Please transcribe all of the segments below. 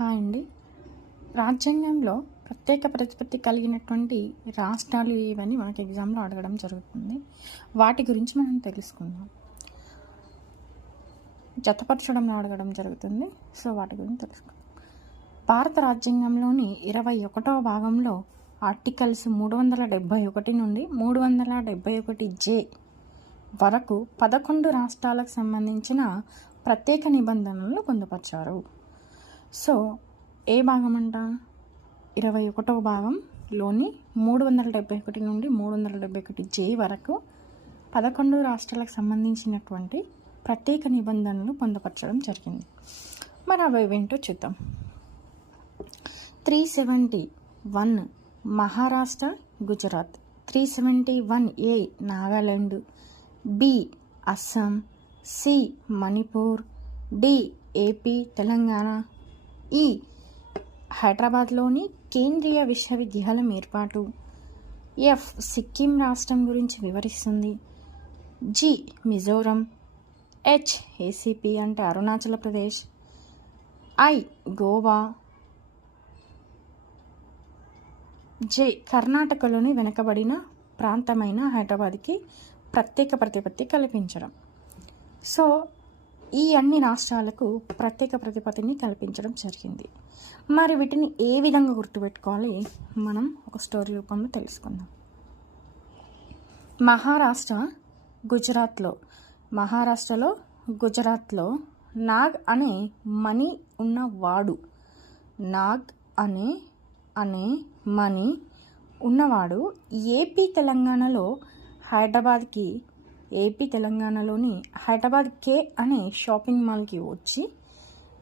Hi అండి. రాజ్యాంగంలో ప్రత్యేక ప్రతిపత్తి కలిగినటువంటి రాష్ట్రాలు ఏవని మనకి ఎగ్జామ్లో అడగడం జరుగుతుంది. వాటి గురించి మనం తెలుసుకుందాం. జతపరచడంలో అడగడం జరుగుతుంది. సో వాటి గురించి తెలుసుకుందాం. భారత రాజ్యాంగంలోని ఇరవై ఒకటవ భాగంలో ఆర్టికల్స్ మూడు వందల డెబ్భై ఒకటి నుండి మూడు వందల డెబ్భై ఒకటి జే వరకు పదకొండు రాష్ట్రాలకు సంబంధించిన ప్రత్యేక నిబంధనలను పొందుపరిచారు. సో ఏ భాగం అంట ఇరవై ఒకటవ భాగంలోని మూడు వందల డెబ్బై ఒకటి నుండి మూడు వందల డెబ్బై ఒకటి జే వరకు పదకొండు రాష్ట్రాలకు సంబంధించినటువంటి ప్రత్యేక నిబంధనలు పొందపరచడం జరిగింది. మరి అవి ఏంటో చూద్దాం. Three seventy one Maharashtra Gujarat. Three seventy one A Nagaland. B Assam. C Manipur. D AP Telangana. E హైదరాబాద్లోని కేంద్రీయ విశ్వవిద్యాలయం ఏర్పాటు. ఎఫ్ సిక్కిం రాష్ట్రం గురించి వివరిస్తుంది. జి మిజోరం. హెచ్ ఏసీపీ అంటే అరుణాచల్ ప్రదేశ్. ఐ గోవా. జే కర్ణాటకలోని వెనుకబడిన ప్రాంతమైన హైదరాబాద్కి ప్రత్యేక ప్రతిపత్తి కల్పించడం. సో ఈ అన్ని రాష్ట్రాలకు ప్రత్యేక ప్రతిపత్తిని కల్పించడం జరిగింది. మరి వీటిని ఏ విధంగా గుర్తుపెట్టుకోవాలి? మనం ఒక స్టోరీ రూపంలో తెలుసుకుందాం. మహారాష్ట్ర గుజరాత్లో మహారాష్ట్రలో గుజరాత్లో నాగ్ అనే మణి ఉన్నవాడు నాగ్ అనే అనే మణి ఉన్నవాడు ఏపీ తెలంగాణలో హైదరాబాద్కి ఏపీ తెలంగాణలోని హైదరాబాద్ కే అనే షాపింగ్ మాల్కి వచ్చి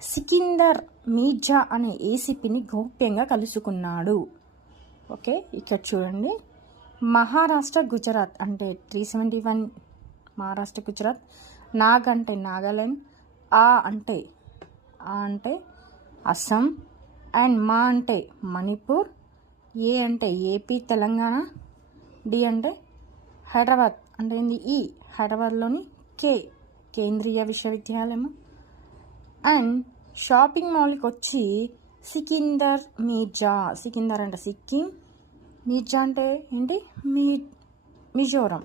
సికిందర్ మీర్జా అనే ఏసీపీని గోప్యంగా కలుసుకున్నాడు. ఓకే ఇక్కడ చూడండి. మహారాష్ట్ర గుజరాత్ అంటే three seventy one Maharashtra Gujarat Nag అంటే నాగాలాండ్ ఆ అంటే ఆ అంటే అస్సాం అండ్ మా అంటే మణిపూర్ ఏ అంటే ఏపీ తెలంగాణ డి అంటే హైదరాబాద్. అంటే ఏంది ఈ హైదరాబాద్లోని కే కేంద్రీయ విశ్వవిద్యాలయం అండ్ షాపింగ్ మాల్కి వచ్చి సికిందర్ మీర్జా సికిందర్ అంటే సిక్కిం మీర్జా అంటే ఏంటి? మీ మిజోరం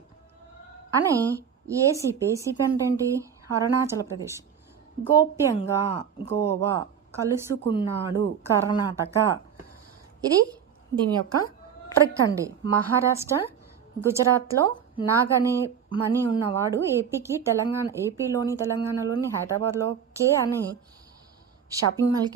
అనే ఏసీపీ ఏసీపీ అంటే ఏంటి? అరుణాచల్ ప్రదేశ్. గోప్యంగా గోవా కలుసుకున్నాడు కర్ణాటక. ఇది దీని యొక్క ట్రిక్ అండి. మహారాష్ట్ర గుజరాత్లో నాగ్ అనే మనీ ఉన్నవాడు ఏపీకి తెలంగాణ ఏపీలోని తెలంగాణలోని హైదరాబాద్లో కే అనే షాపింగ్ మాల్కి